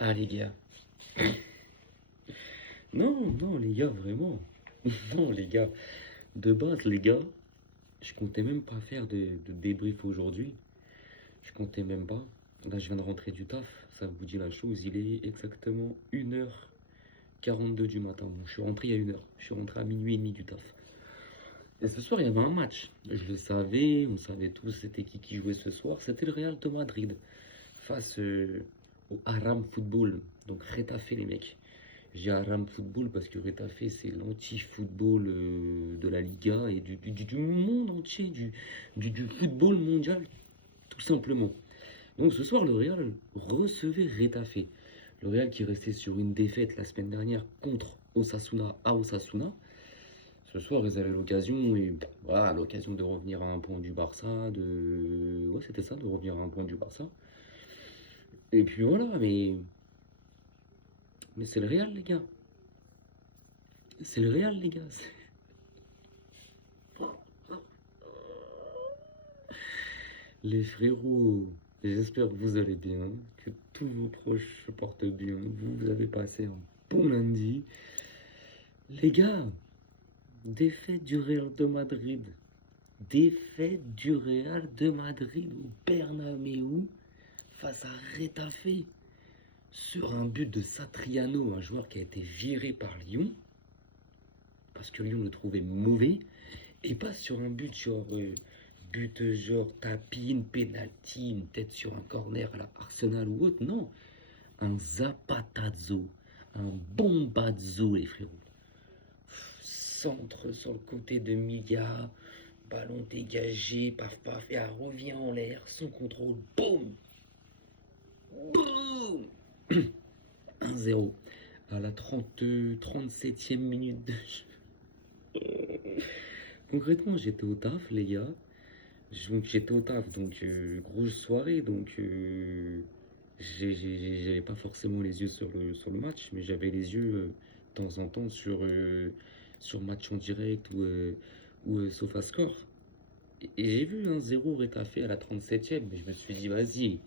Ah les gars. Non, non les gars, vraiment. Non les gars. De base les gars, je comptais même pas faire de débrief aujourd'hui. Je comptais même pas. Là je viens de rentrer du taf. Ça vous dit la chose, il est exactement 1h42 du matin. Bon, je suis rentré il y a 1 heure. Je suis rentré à minuit et demi du taf. Et ce soir il y avait un match. Je le savais, on savait tous c'était qui jouait ce soir. C'était le Real de Madrid. Face au Aram Football. Donc Retafe les mecs. J'ai Aram Football parce que Retafe c'est l'anti-football de la Liga et du monde entier, du football mondial tout simplement. Donc ce soir le Real recevait Retafe. Le Real qui restait sur une défaite la semaine dernière contre Osasuna à Osasuna. Ce soir ils avaient l'occasion et voilà, l'occasion de revenir à un point du Barça, ouais c'était ça, de revenir à un point du Barça. Et puis voilà, mais c'est le Real, les gars. C'est le Real, les gars. Les frérots, j'espère que vous allez bien, que tous vos proches se portent bien, vous avez passé un bon lundi. Les gars, défaite du Real de Madrid. Défaite du Real de Madrid au Bernabéu face à Retafe sur un but de Satriano, un joueur qui a été viré par Lyon parce que Lyon le trouvait mauvais. Et pas sur un but genre tapine, penalty, une tête sur un corner à la Arsenal ou autre. Non, un zapatazo, un bombazo, les frérots. Centre sur le côté de Miga, ballon dégagé, paf paf, et elle revient en l'air, son contrôle, boum, boum, 1-0 à la 37e minute de jeu. Concrètement, j'étais au taf, les gars. Donc j'étais au taf, donc grosse soirée, donc j'avais pas forcément les yeux sur le match, mais j'avais les yeux de temps en temps sur match en direct ou SofaScore. Et j'ai vu un 0 Retafe à la 37e, mais je me suis dit, vas-y,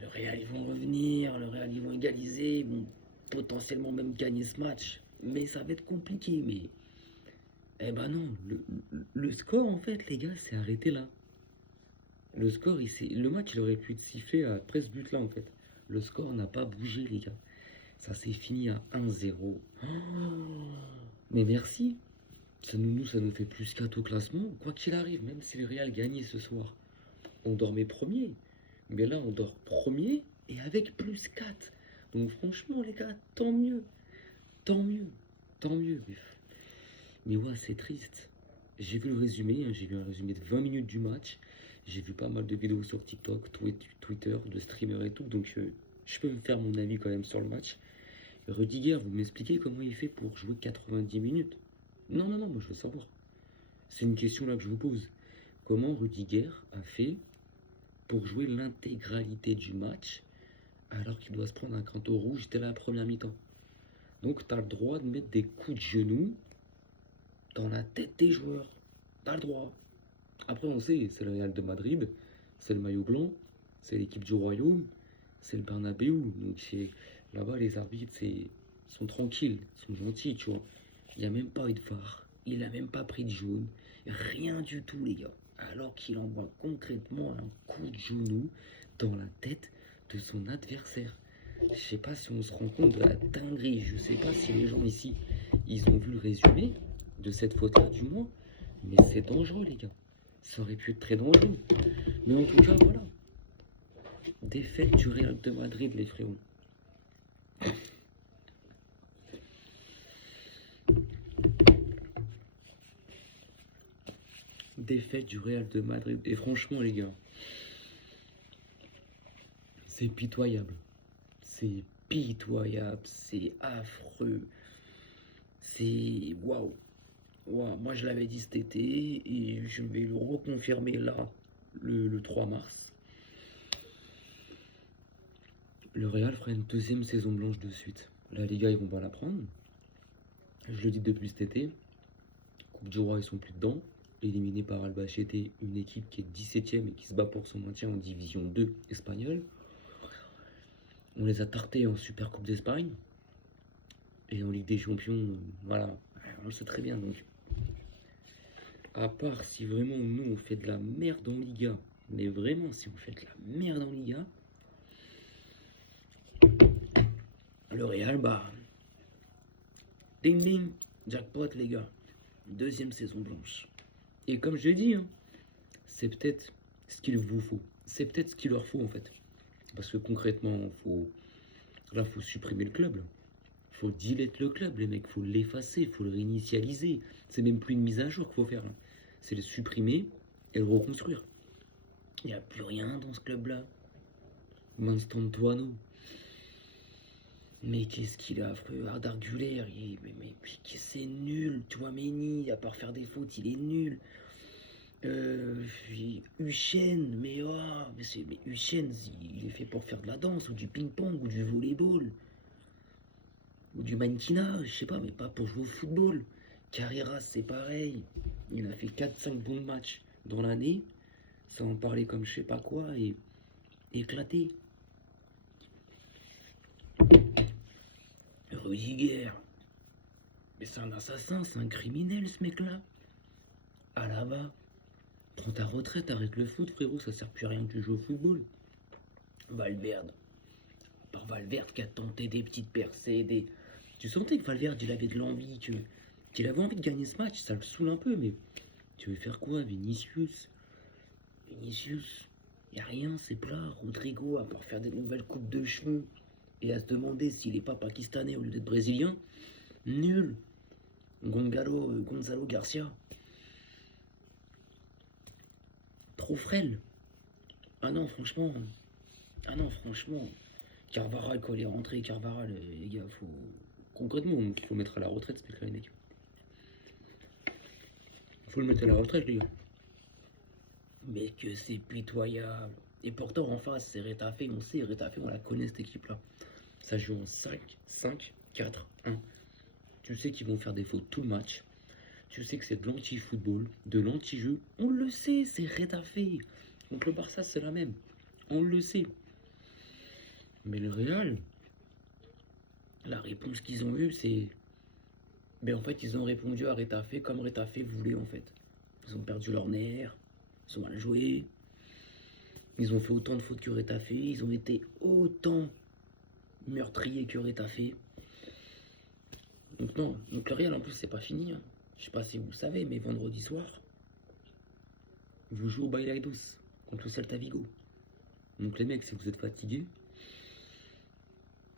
le Real ils vont revenir, le Real ils vont égaliser, ils vont potentiellement même gagner ce match, mais ça va être compliqué, mais eh ben non, le score en fait, les gars, s'est arrêté là. Le match, il aurait pu être sifflé à 13 buts là en fait. Le score n'a pas bougé, les gars. Ça s'est fini à 1-0. Oh, mais merci. Ça nous fait plus 4 au classement. Quoi qu'il arrive, même si le Real gagnait ce soir, on dormait premier. Mais là, on dort premier et avec plus 4. Donc franchement, les gars, tant mieux. Tant mieux. Tant mieux. Mais ouais, c'est triste. J'ai vu le résumé, hein, j'ai vu un résumé de 20 minutes du match. J'ai vu pas mal de vidéos sur TikTok, Twitter, de streamers et tout, donc je peux me faire mon avis quand même sur le match. Rudiger, vous m'expliquez comment il fait pour jouer 90 minutes? Non, non, non, moi je veux savoir. C'est une question là que je vous pose. Comment Rudiger a fait pour jouer l'intégralité du match alors qu'il doit se prendre un carton rouge dès la première mi-temps? Donc tu as le droit de mettre des coups de genoux dans la tête des joueurs. T'as le droit. Après, on sait, c'est le Real de Madrid, c'est le maillot blanc, c'est l'équipe du Royaume, c'est le Bernabeu. Donc là-bas, les arbitres sont tranquilles, sont gentils, tu vois. Il n'y a même pas eu de VAR, il n'a même pas pris de jaune, rien du tout, les gars. Alors qu'il envoie concrètement un coup de genou dans la tête de son adversaire. Je sais pas si on se rend compte de la dinguerie. Je sais pas si les gens ici, ils ont vu le résumé de cette faute-là, du moins. Mais c'est dangereux, les gars. Ça aurait pu être très dangereux. Mais en tout cas, voilà. Défaite du Real de Madrid, les frérots. Défaite du Real de Madrid. Et franchement, les gars, c'est pitoyable. C'est pitoyable. C'est affreux. C'est waouh. Waouh. Moi, je l'avais dit cet été et je vais le reconfirmer là, le 3 mars. Le Real fera une deuxième saison blanche de suite. La Liga, ils vont pas la prendre. Je le dis depuis cet été. Coupe du Roi, ils sont plus dedans. Éliminé par Albacete, une équipe qui est 17ème et qui se bat pour son maintien en division 2 espagnole. On les a tartés en Super Coupe d'Espagne. Et en Ligue des Champions, voilà, on le sait très bien. Donc, à part si vraiment nous on fait de la merde en Liga, mais vraiment si on fait de la merde en Liga, le Real, bah, ding ding, jackpot les gars, deuxième saison blanche. Et comme je l'ai dit, hein, c'est peut-être ce qu'il vous faut, c'est peut-être ce qu'il leur faut en fait. Parce que concrètement, faut supprimer le club. Là. Faut delete le club, les mecs, faut l'effacer, faut le réinitialiser. C'est même plus une mise à jour qu'il faut faire. Là. C'est le supprimer et le reconstruire. Il n'y a plus rien dans ce club-là. Manstantuano. Mais qu'est-ce qu'il a affreux, Arda Güler, mais c'est nul, tu vois, Méni, à part faire des fautes, il est nul. Huchen, mais Huchen, il est fait pour faire de la danse, ou du ping-pong, ou du volleyball, ou du mannequinat, je sais pas, mais pas pour jouer au football. Carreras, c'est pareil, il a fait 4-5 bons matchs dans l'année, sans en parler comme je sais pas quoi, et éclaté. Rudiger. Mais c'est un assassin, c'est un criminel ce mec-là. Ah là-bas. Prends ta retraite, arrête le foot frérot, ça sert plus à rien que tu joues au football. Valverde. À part Valverde qui a tenté des petites percées, des... Tu sentais que Valverde il avait de l'envie, qu'il avait envie de gagner ce match, ça le saoule un peu, mais tu veux faire quoi Vinicius, y a rien, c'est plat. Rodrigo, à part faire des nouvelles coupes de cheveux et à se demander s'il est pas pakistanais au lieu d'être brésilien, nul. Gonzalo Garcia. Trop frêle. Ah non, franchement. Carvajal, quand il est rentré, Carvajal, les gars, faut. Concrètement, il faut mettre à la retraite ce mec-là, les mecs. Faut le mettre à la retraite, les gars. Mais que c'est pitoyable. Et pourtant, en face, c'est Retafe. On sait, Retafe, on la connaît cette équipe-là. Ça joue en 5-5-4-1. Tu sais qu'ils vont faire des fautes tout le match. Tu sais que c'est de l'anti-football, de l'anti-jeu. On le sait, c'est Retafe. Donc le Barça, c'est la même. On le sait. Mais le Real, la réponse qu'ils ont eue, c'est... Ben en fait, ils ont répondu à Retafe comme Retafe voulait, en fait. Ils ont perdu leur nerf, ils ont mal joué. Ils ont fait autant de fautes que Retafe. Ils ont été autant meurtriers que Retafe. Donc non, donc le Real, en plus, c'est pas fini. Hein. Je sais pas si vous le savez, mais vendredi soir, vous jouez au Bailaidos contre le Celta Vigo. Donc les mecs, si vous êtes fatigués,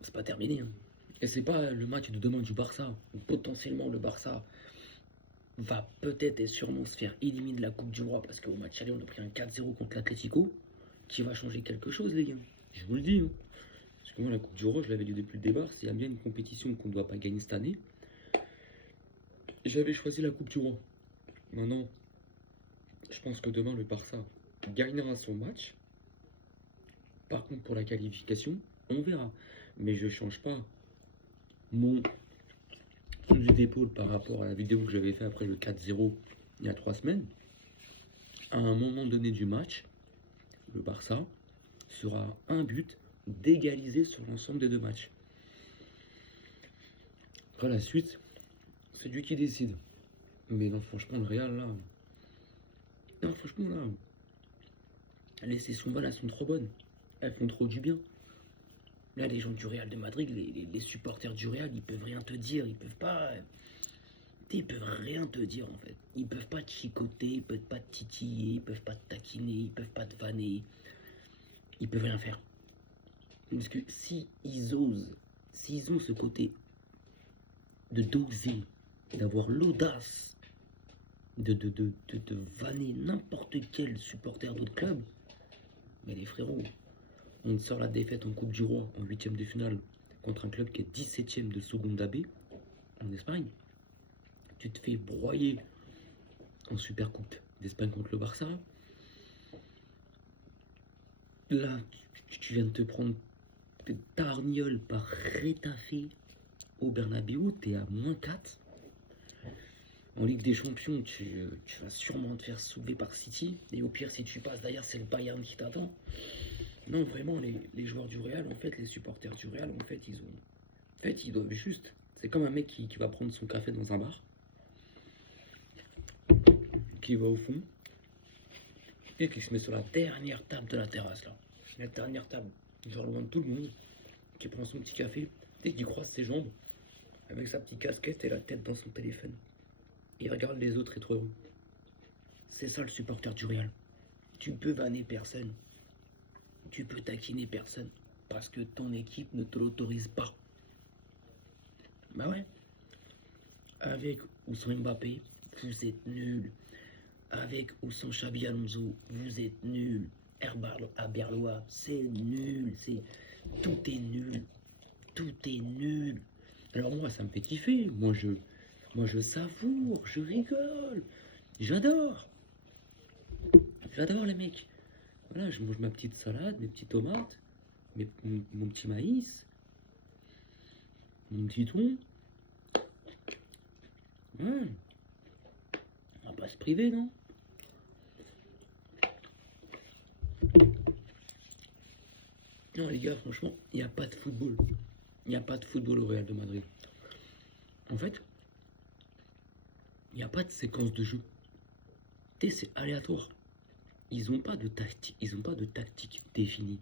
c'est pas terminé. Hein. Et c'est pas le match de demain du Barça. Où potentiellement le Barça va peut-être et sûrement se faire éliminer de la Coupe du Roi parce qu'au match aller on a pris un 4-0 contre l'Atlético qui va changer quelque chose les gars. Je vous le dis. Hein. Parce que moi la Coupe du Roi je l'avais dit depuis le départ, s'il y a bien une compétition qu'on ne doit pas gagner cette année, j'avais choisi la Coupe du Roi. Maintenant, je pense que demain le Barça gagnera son match. Par contre pour la qualification, on verra. Mais je change pas mon fusil d'épaule par rapport à la vidéo que j'avais fait après le 4-0 il y a 3 semaines. À un moment donné du match, le Barça sera un but d'égaliser sur l'ensemble des deux matchs. Après la suite, c'est lui qui décide. Mais non, franchement, le Real là. Non, franchement là. Les saisons elles sont trop bonnes. Elles font trop du bien. Là, les gens du Real de Madrid, les supporters du Real, ils peuvent rien te dire. Ils peuvent pas. Ils peuvent rien te dire en fait. Ils peuvent pas te chicoter, ils peuvent pas te titiller, ils peuvent pas te taquiner, ils peuvent pas te vanner. Ils peuvent rien faire. Parce que si ils osent, s'ils ont ce côté de d'oser, d'avoir l'audace de vanner n'importe quel supporter d'autre club, mais les frérots, on sort la défaite en Coupe du Roi en 8ème de finale contre un club qui est 17ème de Segunda B en Espagne. Tu te fais broyer en Super Coupe d'Espagne contre le Barça. Là, tu viens de te prendre tarniole par Retafe au Bernabéu, t'es à -4. En Ligue des Champions, tu vas sûrement te faire soulever par City. Et au pire, si tu passes, d'ailleurs, c'est le Bayern qui t'attend. Non, vraiment, les joueurs du Real, en fait, les supporters du Real, en fait, ils ont. En fait, ils doivent juste. C'est comme un mec qui va prendre son café dans un bar, qui va au fond, et qui se met sur la dernière table de la terrasse, là. La dernière table, genre loin de tout le monde, qui prend son petit café, et qui croise ses jambes, avec sa petite casquette et la tête dans son téléphone. Il regarde les autres être heureux. C'est ça le supporter du Real. Tu peux vanner personne. Tu peux taquiner personne. Parce que ton équipe ne te l'autorise pas. Bah ouais. Avec ou sans Mbappé, vous êtes nuls. Avec ou sans Xabi Alonso, vous êtes nuls. Herbal à Berlois, c'est nul. Tout est nul. Tout est nul. Alors moi, ça me fait kiffer. Moi, je savoure, je rigole. J'adore. J'adore les mecs. Voilà, je mange ma petite salade, mes petites tomates, mon petit maïs, mon petit thon. On va pas se priver, non? Non, les gars, franchement, il n'y a pas de football. Il n'y a pas de football au Real de Madrid. En fait, il n'y a pas de séquence de jeu. Tu sais, c'est aléatoire. Ils n'ont pas de tactique. Ils ont pas de tactique définie.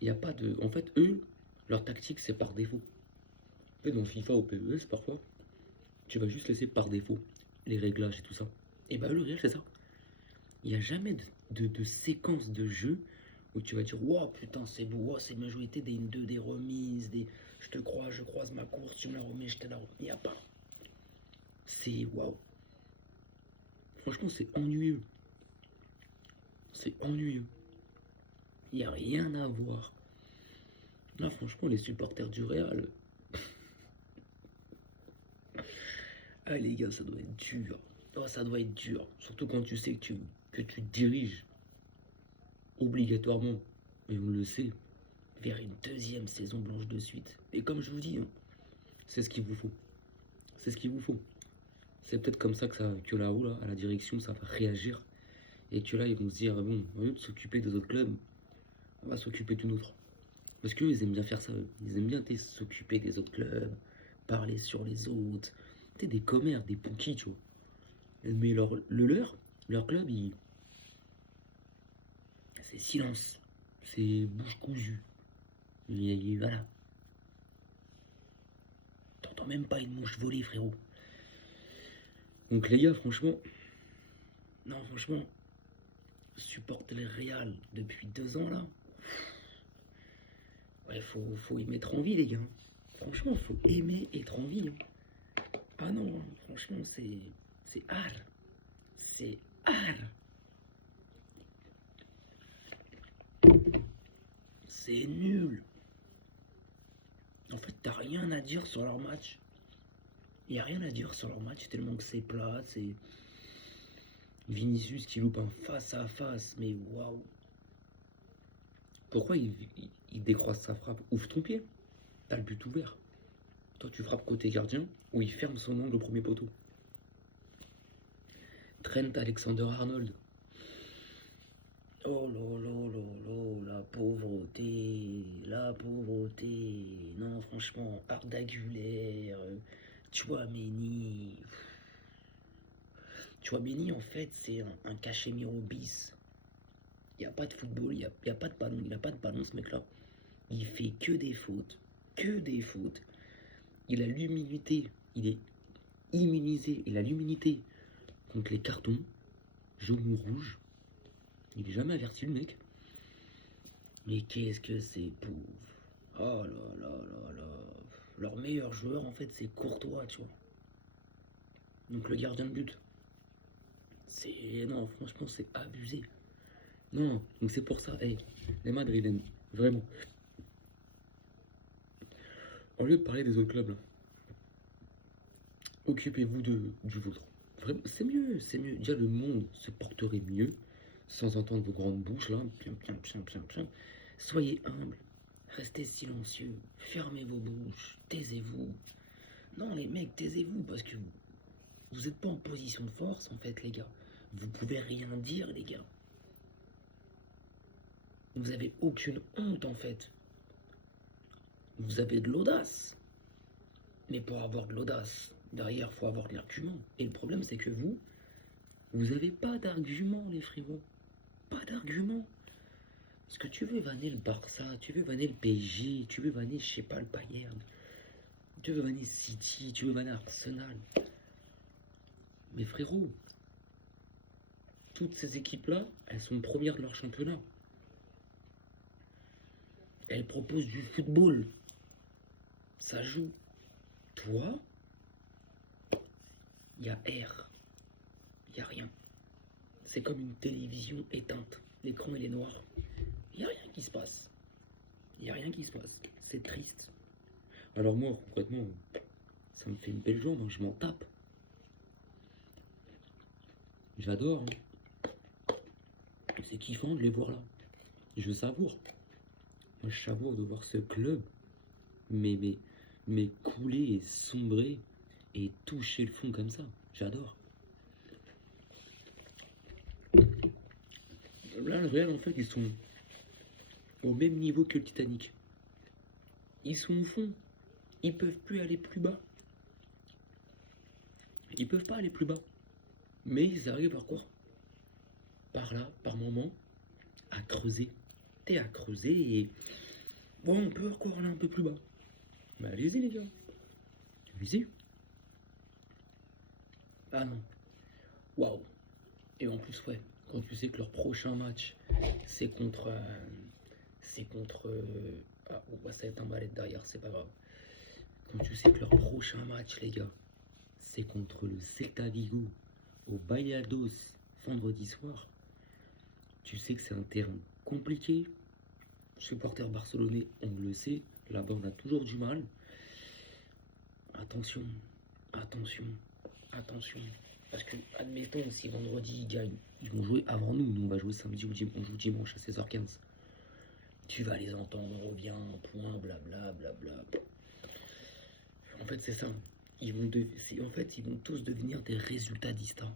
Il n'y a pas de. En fait, eux, leur tactique, c'est par défaut. En fait, dans FIFA ou PES, parfois, tu vas juste laisser par défaut les réglages et tout ça. Et bah, le Real, c'est ça. Il n'y a jamais de séquence de jeu où tu vas dire wow, putain, c'est beau, wow, c'est bien joué, des 1-2, des remises, des je te crois, je croise ma course, tu me la remets, je te la remets. Il n'y a pas. C'est waouh. Franchement, c'est ennuyeux. C'est ennuyeux. Il n'y a rien à voir. Là, franchement, les supporters du Real. Ah, les gars, ça doit être dur. Oh, ça doit être dur. Surtout quand tu sais que tu diriges obligatoirement, et on le sait, vers une deuxième saison blanche de suite. Et comme je vous dis, hein, c'est ce qu'il vous faut. C'est ce qu'il vous faut. C'est peut-être comme ça que là-haut, là, à la direction, ça va réagir. Et que là, ils vont se dire, ah bon, au lieu de s'occuper des autres clubs, on va s'occuper d'une autre. Parce qu'eux, ils aiment bien faire ça. Ils aiment bien s'occuper des autres clubs, parler sur les autres. T'es des commères, des pouquis, tu vois. Mais leur club, c'est silence. C'est bouche cousue. Et voilà. T'entends même pas une mouche voler, frérot. Donc les gars, franchement, non, franchement, supporter le Real depuis 2 ans là, ouais, faut y mettre envie, les gars. Franchement, faut aimer être en vie, hein. Ah non, franchement, c'est hard. C'est hard. C'est nul. En fait, t'as rien à dire sur leur match. Il n'y a rien à dire sur leur match tellement que c'est plat. C'est Vinicius qui loupe un face à face, mais waouh. Pourquoi il décroise sa frappe? Ouvre ton pied. T'as le but ouvert. Toi, tu frappes côté gardien ou il ferme son angle au premier poteau. Trent Alexander-Arnold. Oh là là là là, la pauvreté, la pauvreté. Non, franchement, Arda Güler, Tchouaméni. Tchouaméni, en fait, c'est un Casemiro bis. Il n'y a pas de football, il y a pas de ballon, il n'a pas de ballon, ce mec-là. Il fait que des fautes, que des fautes. Il a l'humilité, il est immunisé, il a l'immunité contre les cartons, jaune ou rouge. Il est jamais averti, le mec. Mais qu'est-ce que c'est pauvre. Oh là là là là. Leur meilleur joueur, en fait, c'est Courtois, tu vois. Donc le gardien de but. Non, franchement, c'est abusé. Non, donc c'est pour ça. Hey, les Madrilènes, vraiment. Au lieu de parler des autres clubs, là, occupez-vous du vôtre. Vraiment, c'est mieux, c'est mieux. Déjà, le monde se porterait mieux sans entendre vos grandes bouches, là. Soyez humbles, restez silencieux, fermez vos bouches, taisez-vous. Non, les mecs, taisez-vous parce que vous n'êtes pas en position de force, en fait, les gars. Vous pouvez rien dire, les gars. Vous avez aucune honte en fait. Vous avez de l'audace. Mais pour avoir de l'audace, derrière, faut avoir de l'argument. Et le problème, c'est que vous n'avez pas d'argument, les frérots. Pas d'argument. Parce que tu veux vanner le Barça, tu veux vanner le PSG, tu veux vanner, je sais pas, le Bayern, tu veux vanner City, tu veux vanner Arsenal. Mais frérot, toutes ces équipes-là, elles sont premières de leur championnat. Elles proposent du football. Ça joue. Toi, il y a air. Il n'y a rien. C'est comme une télévision éteinte. L'écran, il est noir. Il n'y a rien qui se passe. Il n'y a rien qui se passe. C'est triste. Alors moi, concrètement, ça me fait une belle jambe, hein, je m'en tape. J'adore. Hein. C'est kiffant de les voir là. Je savoure. Moi, je savoure de voir ce club, mais couler et sombrer et toucher le fond comme ça. J'adore. Là, le Real, en fait, ils sont au même niveau que le Titanic. Ils sont au fond. Ils peuvent plus aller plus bas. Ils peuvent pas aller plus bas. Mais ils arrivent par quoi? Par là, par moment, à creuser. T'es à creuser et... Bon, on peut encore aller un peu plus bas. Mais allez-y, les gars. Allez-y. Ah non. Waouh. Et en plus, ouais, quand tu sais que leur prochain match, c'est contre... ah, oh, bah, ça va être un balai derrière, c'est pas grave. Quand tu sais que leur prochain match, les gars, c'est contre le Celta Vigo au Baiados vendredi soir, tu sais que c'est un terrain compliqué. Supporter barcelonais, on le sait, là-bas on a toujours du mal. Attention, attention, attention. Parce que, admettons, si vendredi ils gagnent, ils vont jouer avant nous. Nous, on va jouer samedi ou dimanche, on joue dimanche à 16h15. Tu vas les entendre, on revient, point, blabla, blabla. En fait, c'est ça. En fait, ils vont tous devenir des résultatistas.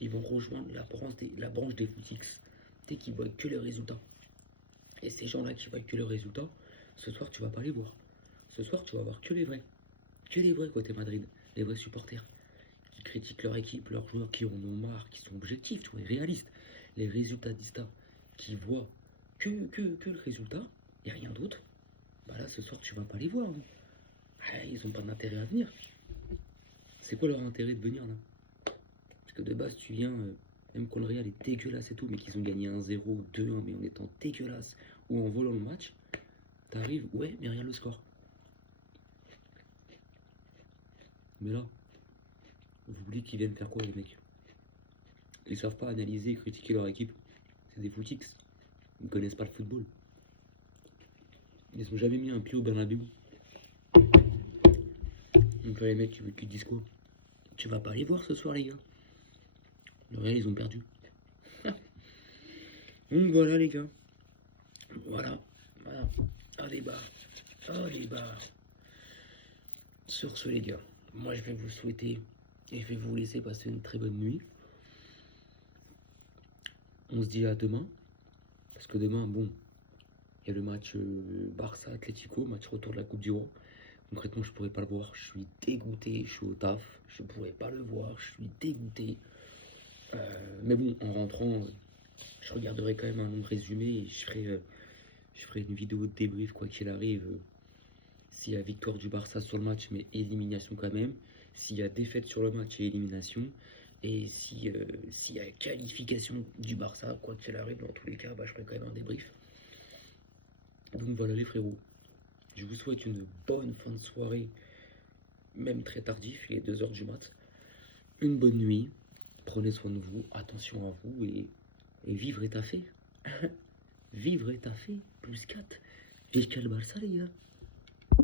Ils vont rejoindre la branche des footix. Tu sais, qui voient que les résultats. Et ces gens-là qui voient que les résultats, ce soir, tu vas pas les voir. Ce soir, tu vas voir que les vrais. Que les vrais côté Madrid. Les vrais supporters. Qui critiquent leur équipe, leurs joueurs, qui en ont marre, qui sont objectifs, tu vois, réalistes. Les résultatistas qui voient que le résultat et rien d'autre. Bah là, ce soir, tu vas pas les voir. Hein. Ah, ils ont pas d'intérêt à venir. C'est quoi leur intérêt de venir là? Parce que de base, tu viens, même quand le Real est dégueulasse et tout, mais qu'ils ont gagné 1-0, 2-1, mais en étant dégueulasse ou en volant le match, t'arrives, ouais, mais regarde le score. Mais là, vous voulez qu'ils viennent faire quoi, les mecs? Ils savent pas analyser et critiquer leur équipe. C'est des footix. Ils ne connaissent pas le football. Ils ont jamais mis un pied au Bernabéu. Donc là, les mecs, qui disent quoi? Tu vas pas les voir ce soir, les gars. Le Real, ils ont perdu. Donc voilà, les gars. Voilà. Allez, bah. Allez, bah. Sur ce, les gars, moi, je vais vous souhaiter et je vais vous laisser passer une très bonne nuit. On se dit à demain. Parce que demain, bon, il y a le match Barça-Atlético, match retour de la Coupe du Roi. Concrètement, je pourrais pas le voir. Je suis dégoûté. Je suis au taf. Je pourrais pas le voir. Je suis dégoûté. Mais bon, en rentrant, je regarderai quand même un long résumé et je ferai une vidéo de débrief quoi qu'il arrive. S'il y a victoire du Barça sur le match, mais élimination quand même. S'il y a défaite sur le match et élimination. Et s'il y a qualification du Barça, quoi qu'il arrive, dans tous les cas, bah, je ferai quand même un débrief. Donc voilà les frérots. Je vous souhaite une bonne fin de soirée, même très tardif, il est 2h du mat. Une bonne nuit, prenez soin de vous, attention à vous et vivre est à fait. Vivre est à fait, +4. Vive le Barça les gars.